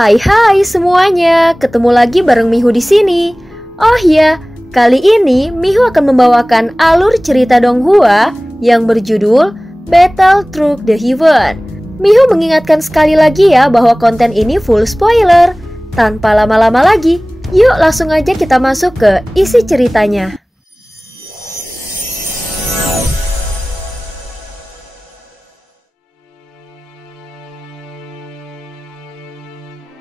Hai semuanya, ketemu lagi bareng Mihu di sini. Oh ya, kali ini Mihu akan membawakan alur cerita Donghua yang berjudul Battle Through the Heaven. Mihu mengingatkan sekali lagi ya bahwa konten ini full spoiler. Tanpa lama-lama lagi, yuk langsung aja kita masuk ke isi ceritanya.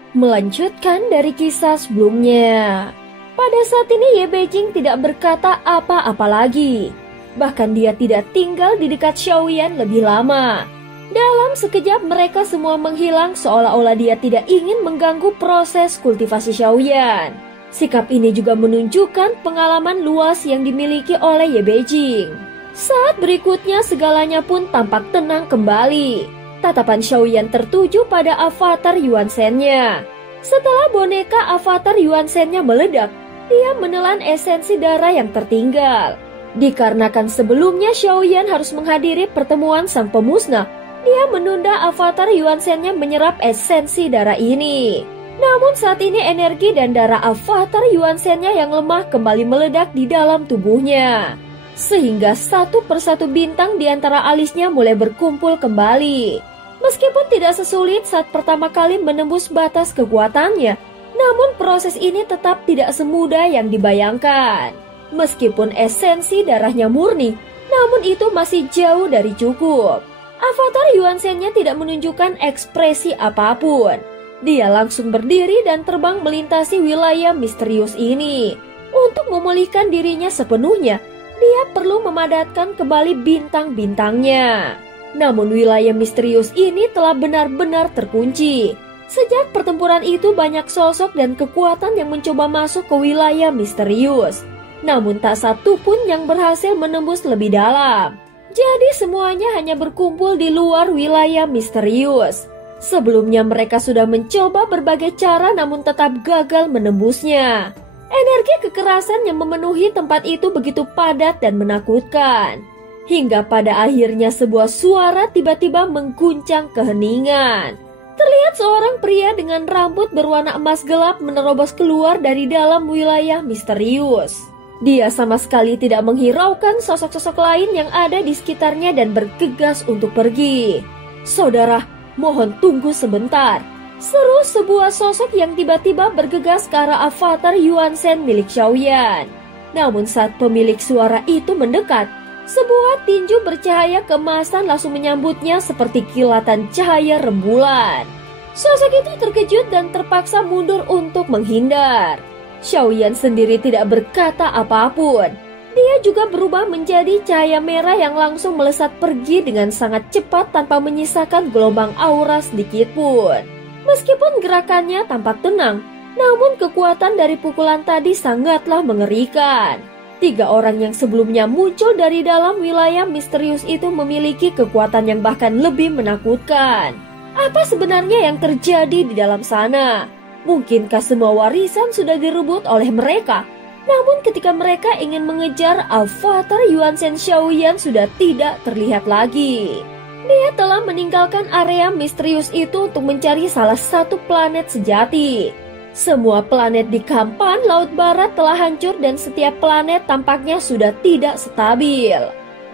Melanjutkan dari kisah sebelumnya. Pada saat ini Ye Beijing tidak berkata apa-apa lagi. Bahkan dia tidak tinggal di dekat Xiaoyan lebih lama. Dalam sekejap mereka semua menghilang seolah-olah dia tidak ingin mengganggu proses kultivasi Xiaoyan. Sikap ini juga menunjukkan pengalaman luas yang dimiliki oleh Ye Beijing. Saat berikutnya segalanya pun tampak tenang kembali. Tatapan Xiaoyan tertuju pada avatar Yuan Shen-nya. Setelah boneka avatar Yuan Shen-nya meledak, dia menelan esensi darah yang tertinggal. Dikarenakan sebelumnya Xiaoyan harus menghadiri pertemuan sang pemusnah, dia menunda avatar Yuan Shen-nya menyerap esensi darah ini. Namun saat ini energi dan darah avatar Yuan Shen-nya yang lemah kembali meledak di dalam tubuhnya. Sehingga satu persatu bintang di antara alisnya mulai berkumpul kembali. Meskipun tidak sesulit saat pertama kali menembus batas kekuatannya, namun proses ini tetap tidak semudah yang dibayangkan. Meskipun esensi darahnya murni, namun itu masih jauh dari cukup. Avatar Yuan Shen-nya tidak menunjukkan ekspresi apapun. Dia langsung berdiri dan terbang melintasi wilayah misterius ini. Untuk memulihkan dirinya sepenuhnya, dia perlu memadatkan kembali bintang-bintangnya. Namun wilayah misterius ini telah benar-benar terkunci. Sejak pertempuran itu banyak sosok dan kekuatan yang mencoba masuk ke wilayah misterius. Namun tak satu pun yang berhasil menembus lebih dalam. Jadi semuanya hanya berkumpul di luar wilayah misterius. Sebelumnya mereka sudah mencoba berbagai cara namun tetap gagal menembusnya. Energi kekerasan yang memenuhi tempat itu begitu padat dan menakutkan. Hingga pada akhirnya sebuah suara tiba-tiba mengguncang keheningan. Terlihat seorang pria dengan rambut berwarna emas gelap menerobos keluar dari dalam wilayah misterius. Dia sama sekali tidak menghiraukan sosok-sosok lain yang ada di sekitarnya dan bergegas untuk pergi. "Saudara, mohon tunggu sebentar," seru sebuah sosok yang tiba-tiba bergegas ke arah avatar Yuan Shen milik Xiaoyan. Namun saat pemilik suara itu mendekat, sebuah tinju bercahaya keemasan langsung menyambutnya seperti kilatan cahaya rembulan. Sosok itu terkejut dan terpaksa mundur untuk menghindar. Xiaoyan sendiri tidak berkata apapun. Dia juga berubah menjadi cahaya merah yang langsung melesat pergi dengan sangat cepat tanpa menyisakan gelombang aura sedikit pun. Meskipun gerakannya tampak tenang, namun kekuatan dari pukulan tadi sangatlah mengerikan. 3 orang yang sebelumnya muncul dari dalam wilayah misterius itu memiliki kekuatan yang bahkan lebih menakutkan. Apa sebenarnya yang terjadi di dalam sana? Mungkinkah semua warisan sudah direbut oleh mereka? Namun ketika mereka ingin mengejar avatar Yuan Shen, Xiaoyan sudah tidak terlihat lagi. Dia telah meninggalkan area misterius itu untuk mencari salah satu planet sejati. Semua planet di Kampan Laut Barat telah hancur dan setiap planet tampaknya sudah tidak stabil.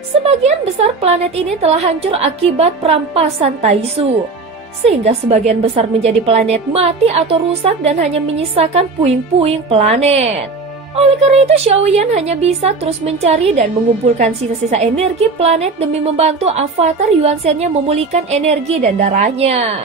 Sebagian besar planet ini telah hancur akibat perampasan Taisu, sehingga sebagian besar menjadi planet mati atau rusak dan hanya menyisakan puing-puing planet. Oleh karena itu Xiaoyan hanya bisa terus mencari dan mengumpulkan sisa-sisa energi planet demi membantu avatar Yuan Shen-nya memulihkan energi dan darahnya.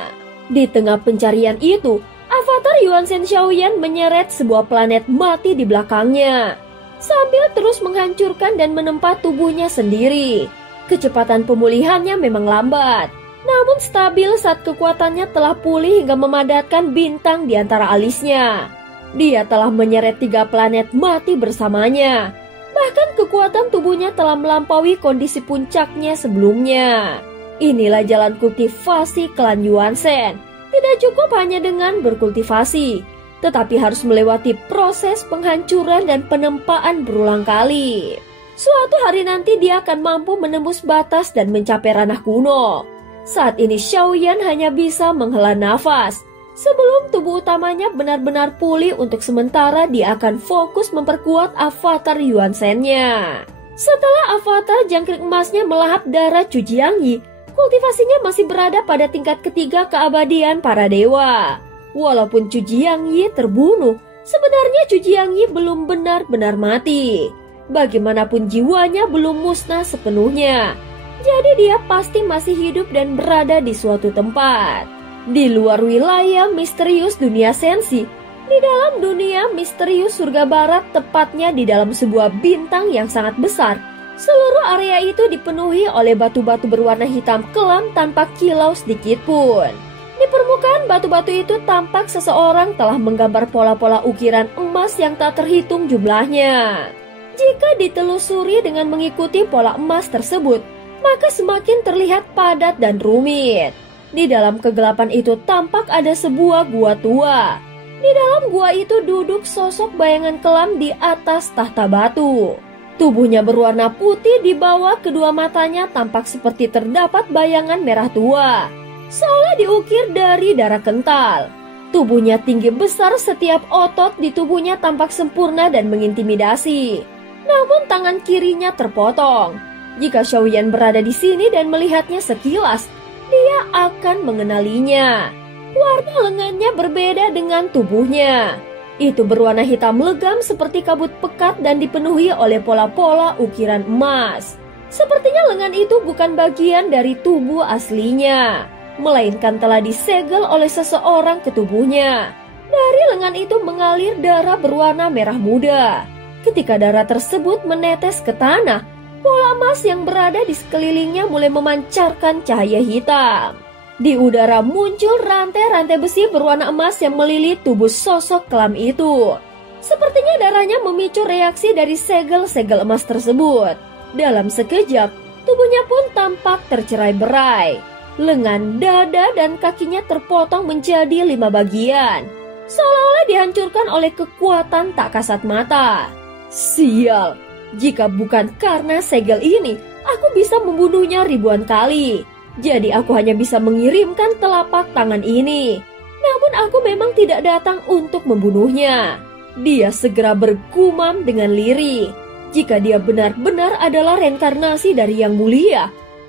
Di tengah pencarian itu, avatar Yuan Shen Xiaoyan menyeret sebuah planet mati di belakangnya, sambil terus menghancurkan dan menempa tubuhnya sendiri. Kecepatan pemulihannya memang lambat, namun stabil saat kekuatannya telah pulih hingga memadatkan bintang di antara alisnya. Dia telah menyeret 3 planet mati bersamanya. Bahkan kekuatan tubuhnya telah melampaui kondisi puncaknya sebelumnya. Inilah jalan kultivasi klan Yuan Shen. Tidak cukup hanya dengan berkultivasi, tetapi harus melewati proses penghancuran dan penempaan berulang kali. Suatu hari nanti dia akan mampu menembus batas dan mencapai ranah kuno. Saat ini Xiaoyan hanya bisa menghela nafas. Sebelum tubuh utamanya benar-benar pulih, untuk sementara dia akan fokus memperkuat avatar Yuan Shen-nya. Setelah avatar jangkrik emasnya melahap darah Chu Jiangyi, kultivasinya masih berada pada tingkat ketiga keabadian para dewa. Walaupun Chu Jiangyi terbunuh, sebenarnya Chu Jiangyi belum benar-benar mati. Bagaimanapun jiwanya belum musnah sepenuhnya. Jadi dia pasti masih hidup dan berada di suatu tempat di luar wilayah misterius dunia Sensi, di dalam dunia misterius surga barat, tepatnya di dalam sebuah bintang yang sangat besar. Seluruh area itu dipenuhi oleh batu-batu berwarna hitam kelam tanpa kilau sedikit pun. Di permukaan batu-batu itu tampak seseorang telah menggambar pola-pola ukiran emas yang tak terhitung jumlahnya. Jika ditelusuri dengan mengikuti pola emas tersebut, maka semakin terlihat padat dan rumit. Di dalam kegelapan itu tampak ada sebuah gua tua. Di dalam gua itu duduk sosok bayangan kelam di atas tahta batu. Tubuhnya berwarna putih, di bawah kedua matanya tampak seperti terdapat bayangan merah tua, seolah diukir dari darah kental. Tubuhnya tinggi besar, setiap otot di tubuhnya tampak sempurna dan mengintimidasi. Namun tangan kirinya terpotong. Jika Xiaoyan berada di sini dan melihatnya sekilas, dia akan mengenalinya. Warna lengannya berbeda dengan tubuhnya. Itu berwarna hitam legam seperti kabut pekat dan dipenuhi oleh pola-pola ukiran emas. Sepertinya lengan itu bukan bagian dari tubuh aslinya, melainkan telah disegel oleh seseorang ke tubuhnya. Dari lengan itu mengalir darah berwarna merah muda. Ketika darah tersebut menetes ke tanah, pola emas yang berada di sekelilingnya mulai memancarkan cahaya hitam. Di udara muncul rantai-rantai besi berwarna emas yang melilit tubuh sosok kelam itu. Sepertinya darahnya memicu reaksi dari segel-segel emas tersebut. Dalam sekejap, tubuhnya pun tampak tercerai-berai. Lengan, dada, dan kakinya terpotong menjadi 5 bagian, seolah-olah dihancurkan oleh kekuatan tak kasat mata. Sial! Jika bukan karena segel ini, aku bisa membunuhnya ribuan kali. Jadi aku hanya bisa mengirimkan telapak tangan ini. Namun aku memang tidak datang untuk membunuhnya. Dia segera bergumam dengan lirih. Jika dia benar-benar adalah reinkarnasi dari Yang Mulia,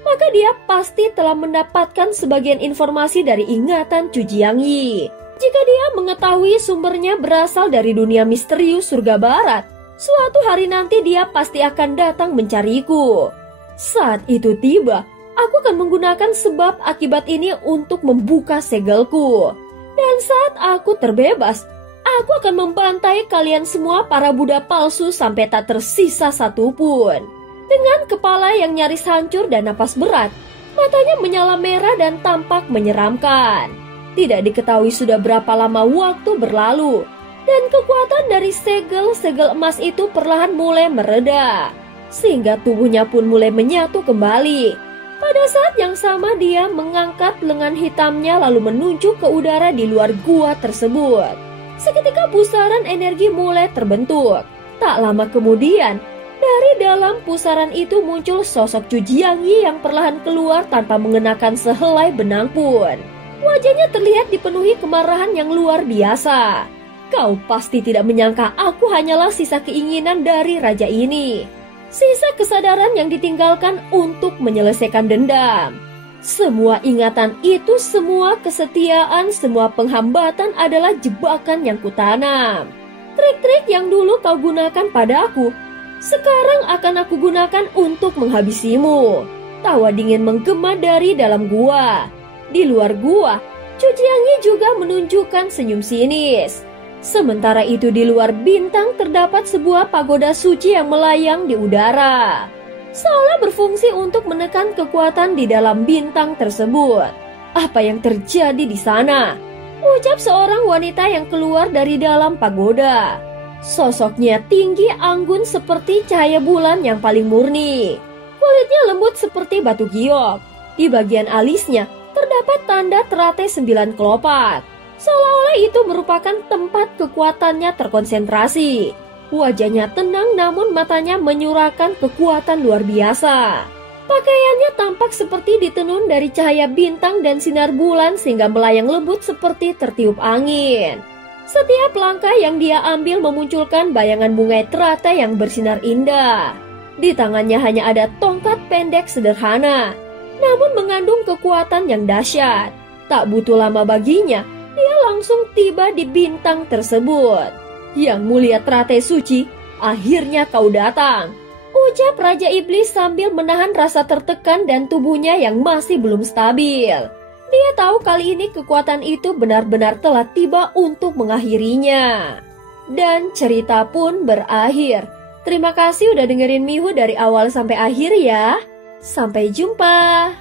maka dia pasti telah mendapatkan sebagian informasi dari ingatan Chu Jiangyi. Jika dia mengetahui sumbernya berasal dari dunia misterius surga barat, suatu hari nanti dia pasti akan datang mencariku. Saat itu tiba, aku akan menggunakan sebab akibat ini untuk membuka segelku. Dan saat aku terbebas, aku akan membantai kalian semua para Buddha palsu sampai tak tersisa satupun. Dengan kepala yang nyaris hancur dan napas berat, matanya menyala merah dan tampak menyeramkan. Tidak diketahui sudah berapa lama waktu berlalu, dan kekuatan dari segel-segel emas itu perlahan mulai mereda, sehingga tubuhnya pun mulai menyatu kembali. Pada saat yang sama dia mengangkat lengan hitamnya lalu menunjuk ke udara di luar gua tersebut. Seketika pusaran energi mulai terbentuk. Tak lama kemudian, dari dalam pusaran itu muncul sosok Chu Jiangyi yang perlahan keluar tanpa mengenakan sehelai benang pun. Wajahnya terlihat dipenuhi kemarahan yang luar biasa. Kau pasti tidak menyangka aku hanyalah sisa keinginan dari raja ini. Sisa kesadaran yang ditinggalkan untuk menyelesaikan dendam. Semua ingatan itu, semua kesetiaan, semua penghambatan adalah jebakan yang kutanam. Trik-trik yang dulu kau gunakan padaku, sekarang akan aku gunakan untuk menghabisimu. Tawa dingin menggema dari dalam gua. Di luar gua, Chu Jiangyi juga menunjukkan senyum sinis. Sementara itu di luar bintang terdapat sebuah pagoda suci yang melayang di udara, seolah berfungsi untuk menekan kekuatan di dalam bintang tersebut. Apa yang terjadi di sana? Ucap seorang wanita yang keluar dari dalam pagoda. Sosoknya tinggi anggun seperti cahaya bulan yang paling murni. Kulitnya lembut seperti batu giok. Di bagian alisnya terdapat tanda teratai 9 kelopak. Seolah-olah itu merupakan tempat kekuatannya terkonsentrasi. Wajahnya tenang namun matanya menyurahkan kekuatan luar biasa. Pakaiannya tampak seperti ditenun dari cahaya bintang dan sinar bulan sehingga melayang lembut seperti tertiup angin. Setiap langkah yang dia ambil memunculkan bayangan bunga teratai yang bersinar indah. Di tangannya hanya ada tongkat pendek sederhana, namun mengandung kekuatan yang dahsyat. Tak butuh lama baginya, dia langsung tiba di bintang tersebut. Yang mulia teratai suci, akhirnya kau datang, ucap Raja Iblis sambil menahan rasa tertekan dan tubuhnya yang masih belum stabil. Dia tahu kali ini kekuatan itu benar-benar telah tiba untuk mengakhirinya. Dan cerita pun berakhir. Terima kasih udah dengerin Mihu dari awal sampai akhir ya. Sampai jumpa.